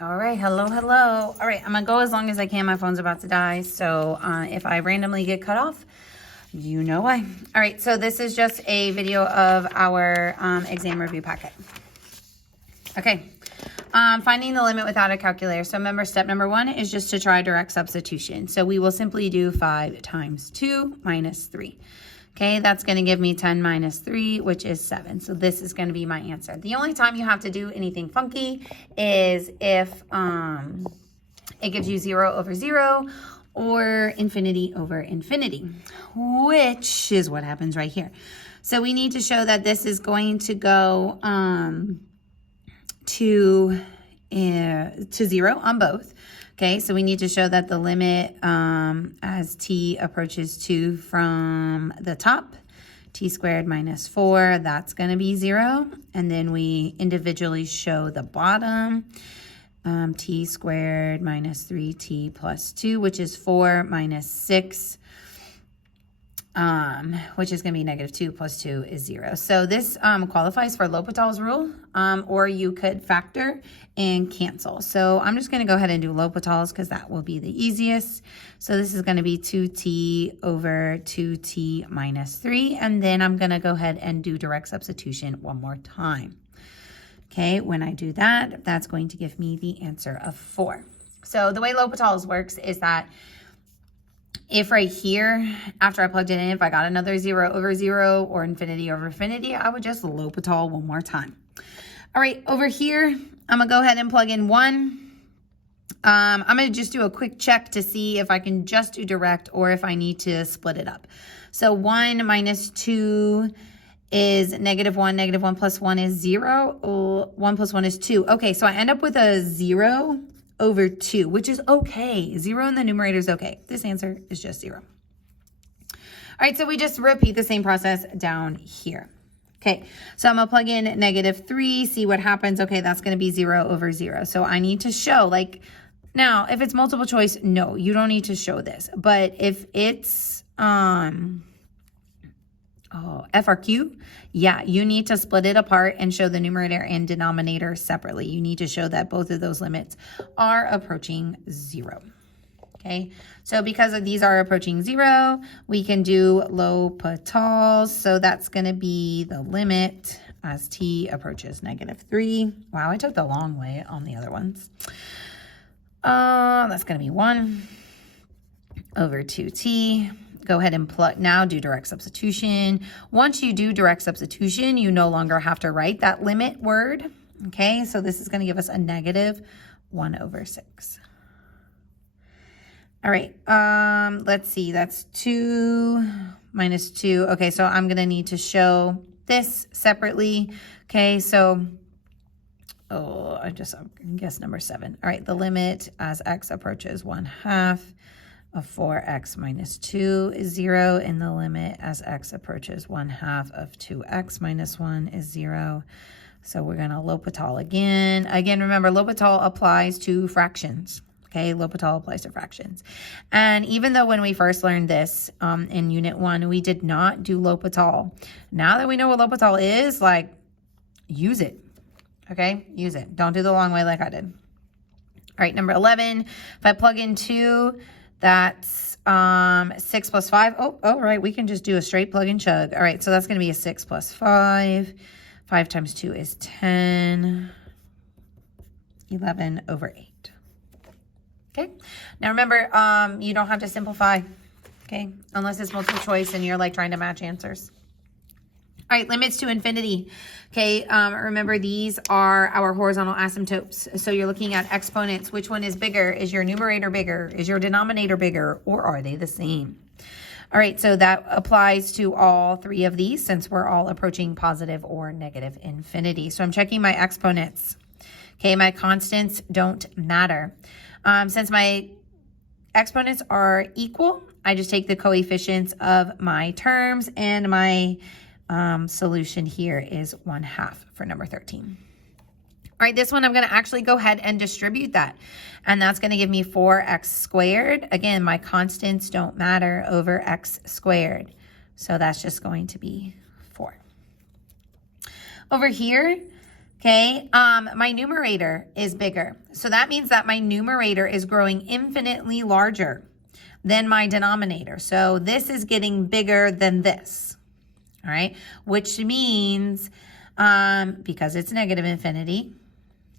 All right, hello. All right, I'm gonna go as long as I can. My phone's about to die, so if I randomly get cut off, you know why. All right, so this is just a video of our exam review packet. Okay, finding the limit without a calculator. So remember, step number 1 is just to try direct substitution. So we will simply do 5 times 2 minus 3. Okay, that's going to give me 10 minus 3, which is 7. So this is going to be my answer. The only time you have to do anything funky is if it gives you 0 over 0 or infinity over infinity, which is what happens right here. So we need to show that this is going to go to 0 on both. Okay, so we need to show that the limit as t approaches 2 from the top, t squared minus 4, that's going to be 0. And then we individually show the bottom, t squared minus 3t plus 2, which is 4 minus 6, which is going to be negative 2 plus 2 is 0. So this qualifies for L'Hopital's rule, or you could factor and cancel. So I'm just going to go ahead and do L'Hopital's because that will be the easiest. So this is going to be 2t over 2t minus 3. And then I'm going to go ahead and do direct substitution one more time. Okay, when I do that, that's going to give me the answer of 4. So the way L'Hopital's works is that if right here, after I plugged it in, if I got another 0 over 0 or infinity over infinity, I would just L'Hopital one more time. All right, over here, I'm going to go ahead and plug in 1. I'm going to just do a quick check to see if I can just do direct or if I need to split it up. So 1 minus 2 is negative 1. Negative 1 plus 1 is 0. 1 plus 1 is 2. Okay, so I end up with a 0 over 2, which is okay. 0 in the numerator is okay. This answer is just 0. All right, so we just repeat the same process down here. Okay, so I'm going to plug in negative 3, see what happens. Okay, that's going to be 0 over 0. So I need to show, like, now, if it's multiple choice, no, you don't need to show this. But if it's FRQ, yeah, you need to split it apart and show the numerator and denominator separately. You need to show that both of those limits are approaching 0. Okay, so because of these are approaching 0, we can do L'Hopital's. So that's going to be the limit as t approaches negative 3. Wow, I took the long way on the other ones. That's going to be 1 over 2t. Go ahead and plug, now do direct substitution. Once you do direct substitution, you no longer have to write that limit word. Okay, so this is going to give us a negative 1 over 6. All right, let's see, that's 2 minus 2. Okay, so I'm going to need to show this separately. Okay, so, I guess number 7. All right, the limit as x approaches 1/2 of 4x minus 2 is 0, and the limit as x approaches 1/2 of 2x minus 1 is 0. So we're going to L'Hopital again. Again, remember, L'Hopital applies to fractions. Okay, L'Hopital applies to fractions. And even though when we first learned this in Unit 1, we did not do L'Hopital. Now that we know what L'Hopital is, like, use it. Okay, use it. Don't do the long way like I did. All right, number 11, if I plug in 2, that's 6 plus 5. Oh, right, we can just do a straight plug and chug. All right, so that's going to be a 6 plus 5. 5 times 2 is 10. 11 over 8. Okay, now remember, you don't have to simplify, okay, unless it's multiple choice and you're like trying to match answers. All right, limits to infinity. Okay, remember these are our horizontal asymptotes. So you're looking at exponents. Which one is bigger? Is your numerator bigger? Is your denominator bigger? Or are they the same? All right, so that applies to all 3 of these since we're all approaching positive or negative infinity. So I'm checking my exponents. Okay, my constants don't matter. Since my exponents are equal, I just take the coefficients of my terms, and my solution here is 1/2 for number 13. All right, this one I'm going to actually go ahead and distribute that, and that's going to give me 4x squared. Again, my constants don't matter over x squared, so that's just going to be 4. Over here, Okay, my numerator is bigger. So that means that my numerator is growing infinitely larger than my denominator. So this is getting bigger than this, all right? Which means, because it's negative infinity,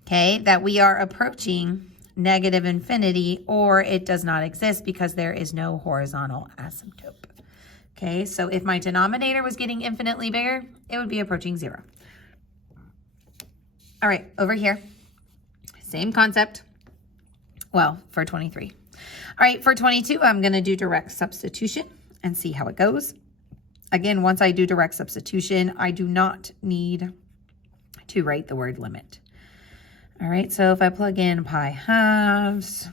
okay, that we are approaching negative infinity, or it does not exist because there is no horizontal asymptote. Okay, so if my denominator was getting infinitely bigger, it would be approaching 0. All right, over here, same concept. Well, for 23. All right, for 22, I'm going to do direct substitution and see how it goes. Again, once I do direct substitution, I do not need to write the word limit. All right, so if I plug in pi halves,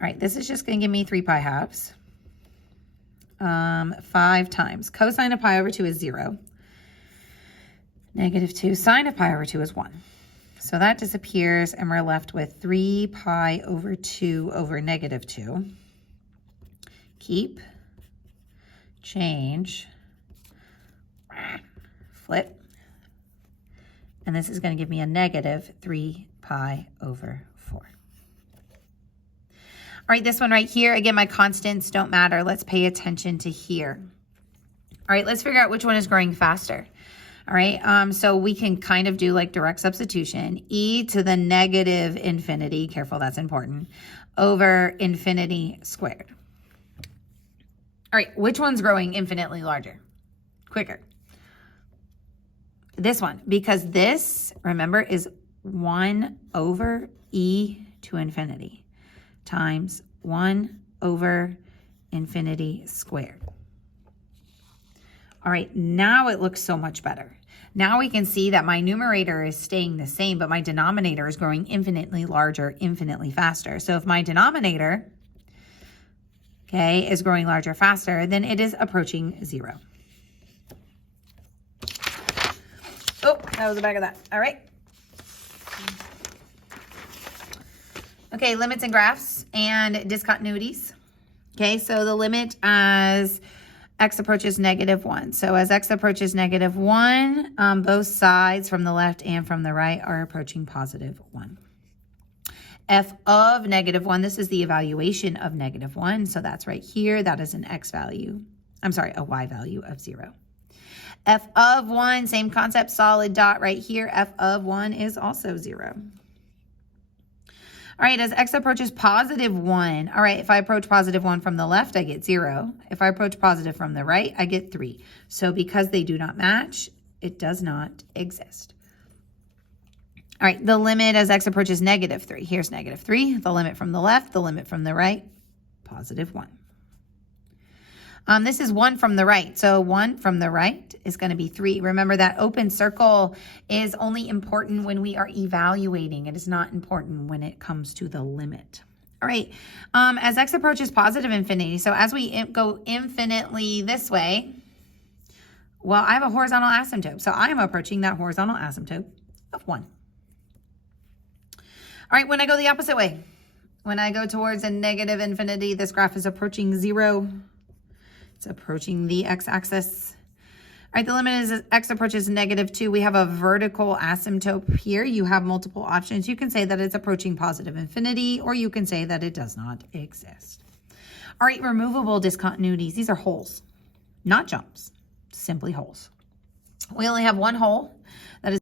all right, this is just going to give me 3 pi halves. 5 times cosine of pi over 2 is 0. Negative 2 sine of pi over 2 is 1. So that disappears, and we're left with 3 pi over 2 over negative 2. Keep, change, flip. And this is going to give me a negative 3 pi over 4. All right, this one right here, again, my constants don't matter. Let's pay attention to here. All right, let's figure out which one is growing faster. All right, so we can kind of do like direct substitution. E to the negative infinity, careful, that's important, over infinity squared. All right, which one's growing infinitely larger? Quicker. This one, because this, remember, is 1 over e to infinity times 1 over infinity squared. All right, now it looks so much better. Now we can see that my numerator is staying the same, but my denominator is growing infinitely larger, infinitely faster. So if my denominator, okay, is growing larger, faster, then it is approaching 0. Oh, that was the back of that. All right. Okay, limits and graphs and discontinuities. Okay, so the limit as x approaches negative 1. So as x approaches negative 1, both sides from the left and from the right are approaching positive 1. F of negative 1, this is the evaluation of negative 1. So that's right here. That is an x value. I'm sorry, a y value of 0. F of 1, same concept, solid dot right here. F of 1 is also 0. All right, as x approaches positive 1, all right, if I approach positive 1 from the left, I get 0. If I approach positive from the right, I get 3. So because they do not match, it does not exist. All right, the limit as x approaches negative 3. Here's negative 3. The limit from the left, the limit from the right, positive 1. This is 1 from the right. So 1 from the right is going to be 3. Remember that open circle is only important when we are evaluating. It is not important when it comes to the limit. All right. As x approaches positive infinity, so as we go infinitely this way, well, I have a horizontal asymptote. So I am approaching that horizontal asymptote of 1. All right. When I go the opposite way, when I go towards a negative infinity, this graph is approaching 0. It's approaching the x-axis. All right, the limit is as x approaches negative 2. We have a vertical asymptote here. You have multiple options. You can say that it's approaching positive infinity, or you can say that it does not exist. All right, removable discontinuities. These are holes, not jumps, simply holes. We only have one hole. That is